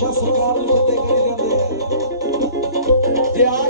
ਸਰਕਾਰ ਨੂੰ ਦੇਖਦੇ ਕਰੀ ਜਾਂਦੇ ਆ ਜੇ ਆ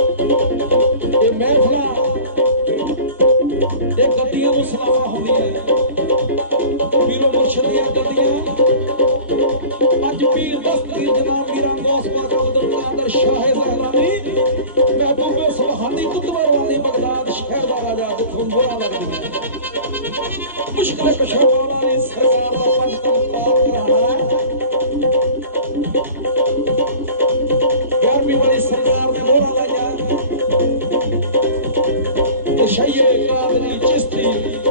Father, yeah, and just be. Yeah.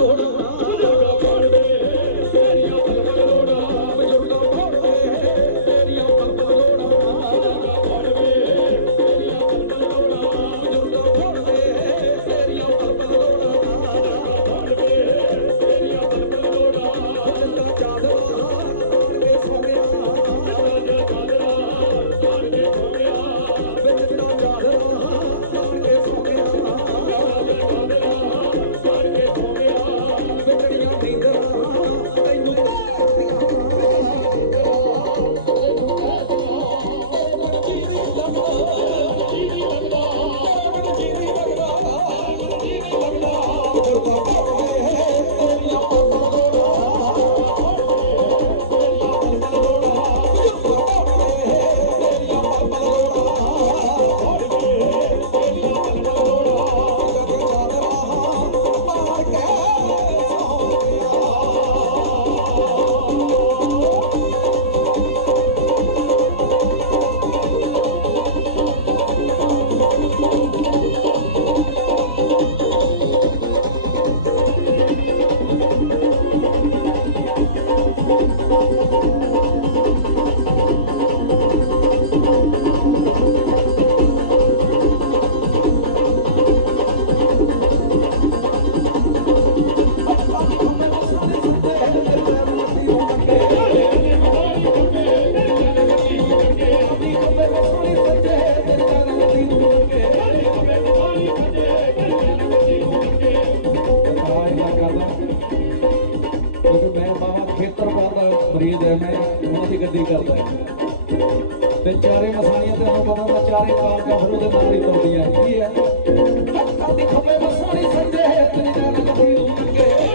ಹೊಡೆದು ಹೊಡೆದು ਤੇ ਚਾਰੇ ਮਸਾਣੀਆਂ ਤੇ ਉਹਨੂੰ ਪਤਾ ਹੁੰਦਾ ਚਾਰੇ ਕਾਲ ਕਾ ਦੇ ਉਹਦੇ ਮਾਰੀ ਤੁਰਦੀ ਆ ਕੀ ਹੈ ਕੱਲ ਦੀ ਖੱਬੇ ਮਸਾਣੀ ਸੰਦੇਹ ਤੇ ਨਾਲ ਕੋਈ ਰੂਕੇ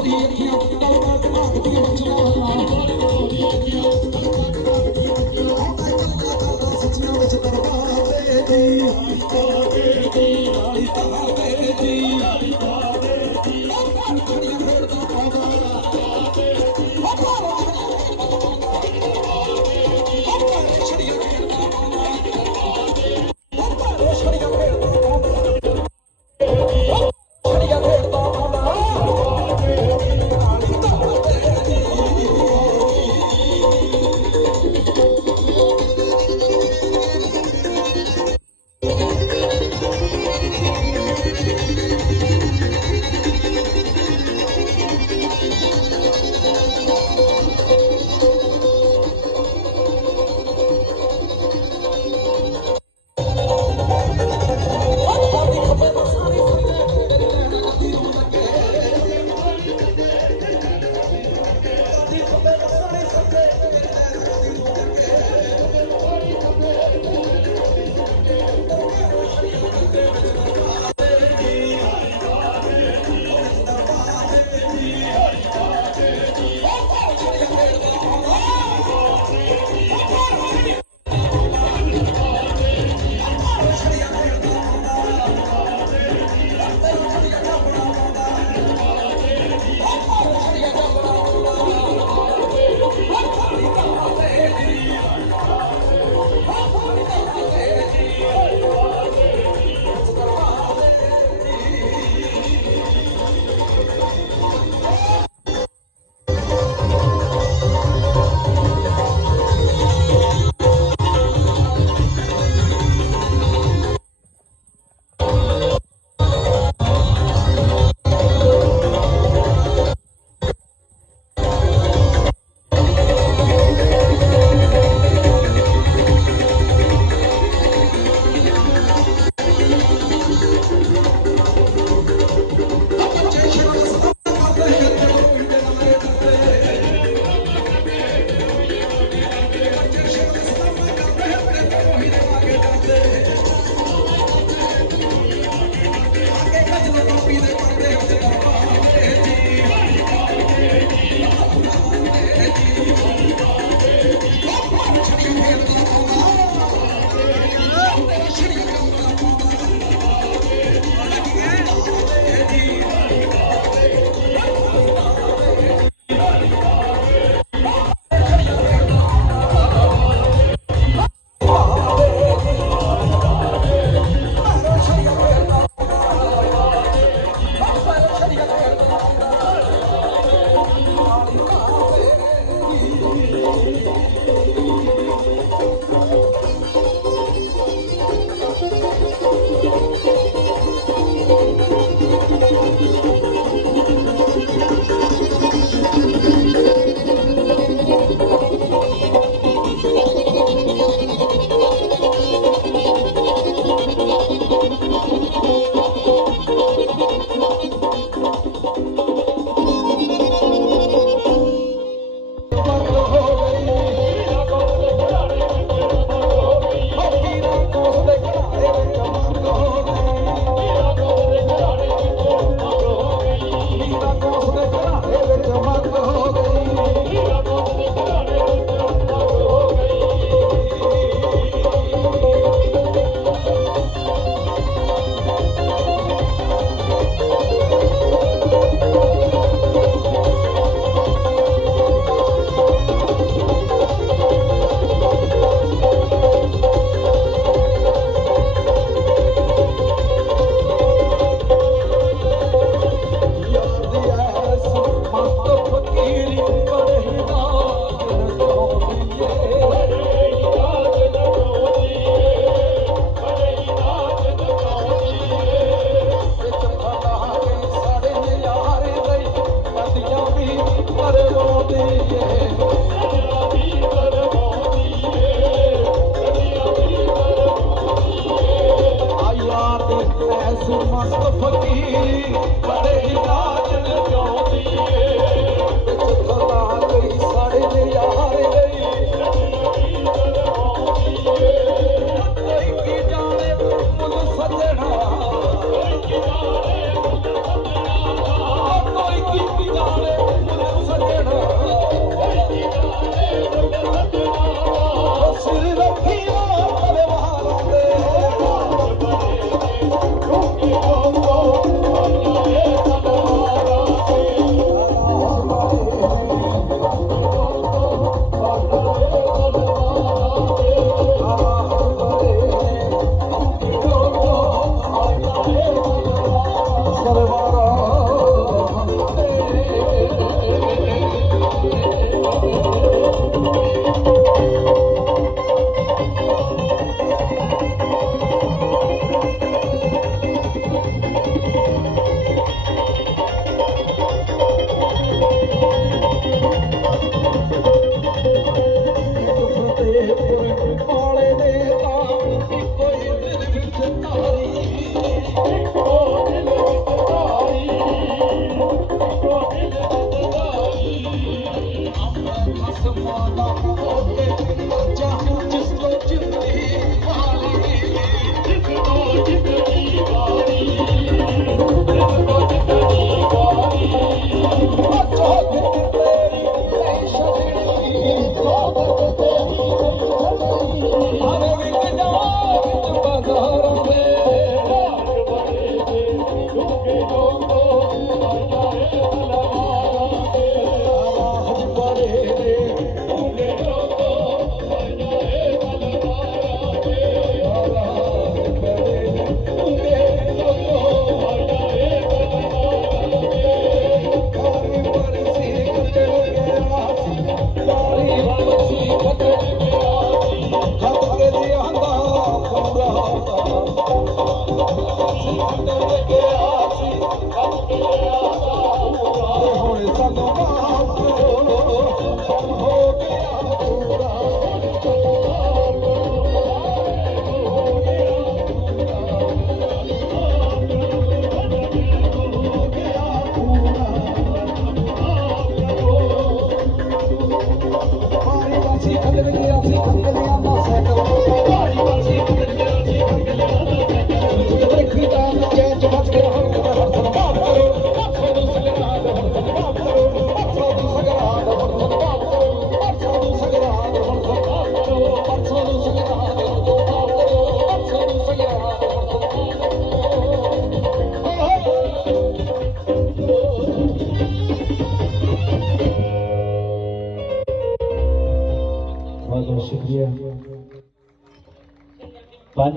Oh, yeah, gonna yeah, it yeah, yeah, yeah, yeah, yeah, yeah, yeah, yeah.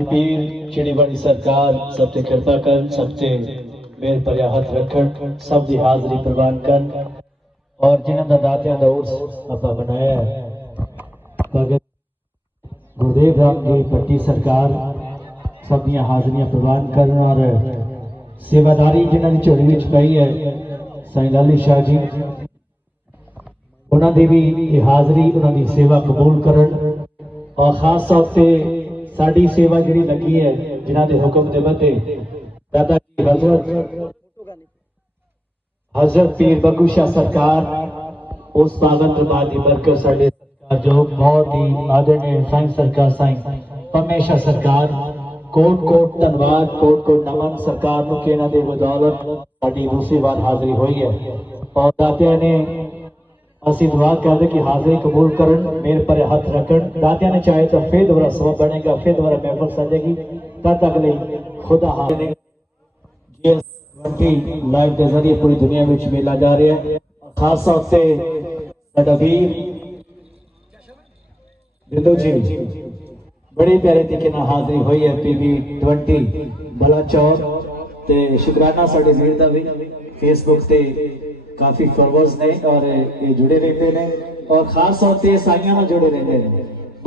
کر سیو داری جی چڑی چی ہے شاہ جی بھی ہاضری انہوں نے سیوا قبول کراس طور پہ ساڑھی سیوہ جنہی لگی ہے جنہاں دے حکم دے بتے دادا جی حضرت حضرت پیر بگو شاہ سرکار اس پاوند ربادی مرکر ساڑھے سرکار جو بہت ہی آدھر نے سائن سرکار سائن پمیشہ سرکار کوٹ کوٹ تنوار کوٹ کوٹ نمن سرکار مکینہ دے مدالت ساڑھی روسی وان حاضری ہوئی ہے اور داتیہ دا نے خاص طور سے کہ حاضر پیاری چا جی. جی, جی, جی. حاضری ہوئی ہے شکرانہ کافی فالسرز نے اور جڑے رہتے ہیں اور خاص ہوتے ہیں سائنوں میں جڑے رہتے ہیں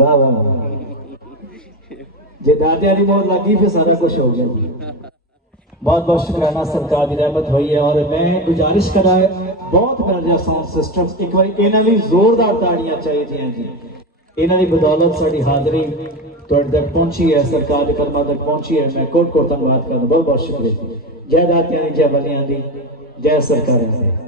واہ واہ جی دادی جی موڑ لگی پھر سارا کچھ ہو گیا بہت بہت شکرانہ سرکار کی رحمت ہوئی ہے اور میں گزارش کر بہت ہوں بہت رائجس سسٹم ایک بار انے لیے زوردار تاڑیاں چاہیے جی یہاں دی بدولت ساڑی دی حاضری دیکھ پہنچی ہے سرکار کے قدم تک پہنچی ہے میں کوٹ کوٹ دنواد کرنا بہت بہت شکریہ جائے داتیانی جائے بلیا دی جی سرکار